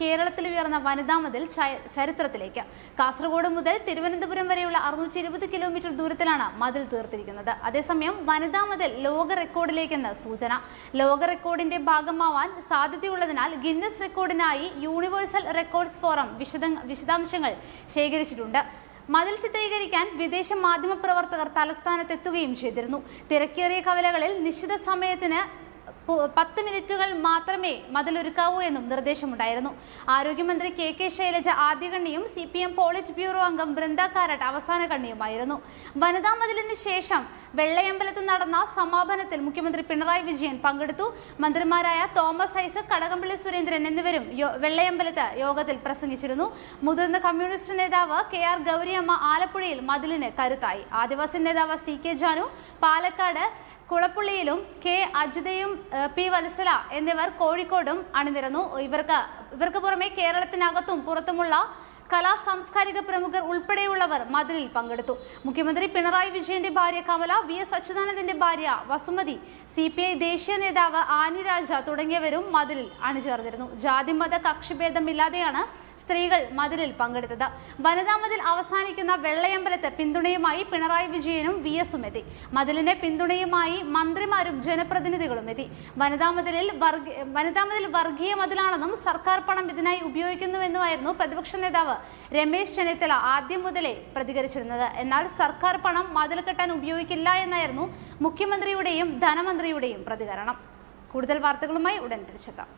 കേരളത്തിൽ ഉയർന്ന വനിതാ മതിൽ ചരിത്രത്തിലേക്ക്. കാസർഗോഡ് മുതൽ തിരുവനന്തപുരം വരെയുള്ള 620 കിലോമീറ്റർ ദൂരത്തിലാണ് മതിൽ തീർത്തിരിക്കുന്നത്. അതേസമയം വനിതാ മതിൽ ലോക റെക്കോർഡിലേക്കെന്ന് സൂചന. ലോക റെക്കോർഡിന്റെ ഭാഗമാവാൻ സാധ്യതയുള്ളതിനാൽ ഗിന്നസ് റെക്കോർഡിനായി യൂണിവേഴ്സൽ റെക്കോർഡ്സ് ഫോറം വിശദാംശങ്ങൾ ശേഖരിച്ചിട്ടുണ്ട്. മതിൽ ചിത്രീകരിക്കാൻ വിദേശ മാധ്യമപ്രവർത്തകർ തലസ്ഥാനത്തെത്തുകയും ചെയ്തിരുന്നു. തിരക്കേറിയ കവലകളിൽ നിശ്ചിത സമയത്തിന് 10 മിനിറ്റുകൾ മാത്രമേ മതിലൊരുക്കാവൂ എന്നും നിർദ്ദേശമുണ്ടായിരുന്നു. ആരോഗ്യമന്ത്രി കെ ശൈലജ ആദ്യകണ്ണിയും CPM പോളിറ്റ് ബ്യൂറോ അംഗം ബൃന്ദ കാരാട്ട് അവസാന കണ്ണിയുമായിരുന്നു. വനിതാ മതിലിന് ശേഷം വെള്ളയമ്പലത്ത് നടന്ന സമാപനത്തിൽ മുഖ്യമന്ത്രി പിണറായി വിജയൻ പങ്കെടുത്തു. മന്ത്രിമാരായ തോമസ് ഐസക്, കടകംപള്ളി സുരേന്ദ്രൻ എന്നിവരും വെള്ളയമ്പലത്ത് യോഗത്തിൽ പ്രസംഗിച്ചിരുന്നു. മുതിർന്ന കമ്മ്യൂണിസ്റ്റ് നേതാവ് KR ഗൗരിയമ്മ ആലപ്പുഴയിൽ മതിലിന് കരുത്തായി. ആദിവാസി നേതാവ് CK Janu Palakkad കുളപ്പുള്ളിയിലും, K അജിതയും P Vatsala എന്നിവർ കോഴിക്കോടും അണിനിരന്നു. ഇവർക്ക് പുറമെ കേരളത്തിനകത്തും പുറത്തുമുള്ള കലാ സാംസ്കാരിക പ്രമുഖർ ഉൾപ്പെടെയുള്ളവർ മതിലിൽ പങ്കെടുത്തു. മുഖ്യമന്ത്രി പിണറായി വിജയന്റെ ഭാര്യ കമല, VS അച്യുതാനന്ദന്റെ ഭാര്യ വസുമതി, CPI ദേശീയ നേതാവ് ആനി രാജ തുടങ്ങിയവരും മതിലിൽ അണിചേർന്നിരുന്നു. ജാതിമത കക്ഷിഭേദമില്ലാതെയാണ് സ്ത്രീകൾ മതിലിൽ പങ്കെടുത്തത്. വനിതാ മതിൽ അവസാനിക്കുന്ന വെള്ളയമ്പലത്ത് പിന്തുണയുമായി പിണറായി വിജയനും VSഉം എത്തി. മതിലിന് പിന്തുണയുമായി മന്ത്രിമാരും ജനപ്രതിനിധികളും എത്തി. വനിതാ മതിൽ വർഗീയ മതിലാണെന്നും സർക്കാർ പണം ഇതിനായി ഉപയോഗിക്കുന്നുവെന്നുമായിരുന്നു പ്രതിപക്ഷ നേതാവ് രമേശ് ചെന്നിത്തല ആദ്യം മുതലേ പ്രതികരിച്ചിരുന്നത്. എന്നാൽ സർക്കാർ പണം മതിൽ കെട്ടാൻ ഉപയോഗിക്കില്ല എന്നായിരുന്നു മുഖ്യമന്ത്രിയുടെയും ധനമന്ത്രിയുടെയും പ്രതികരണം. കൂടുതൽ വാർത്തകളുമായി ഉടൻ തിരിച്ചെത്താം.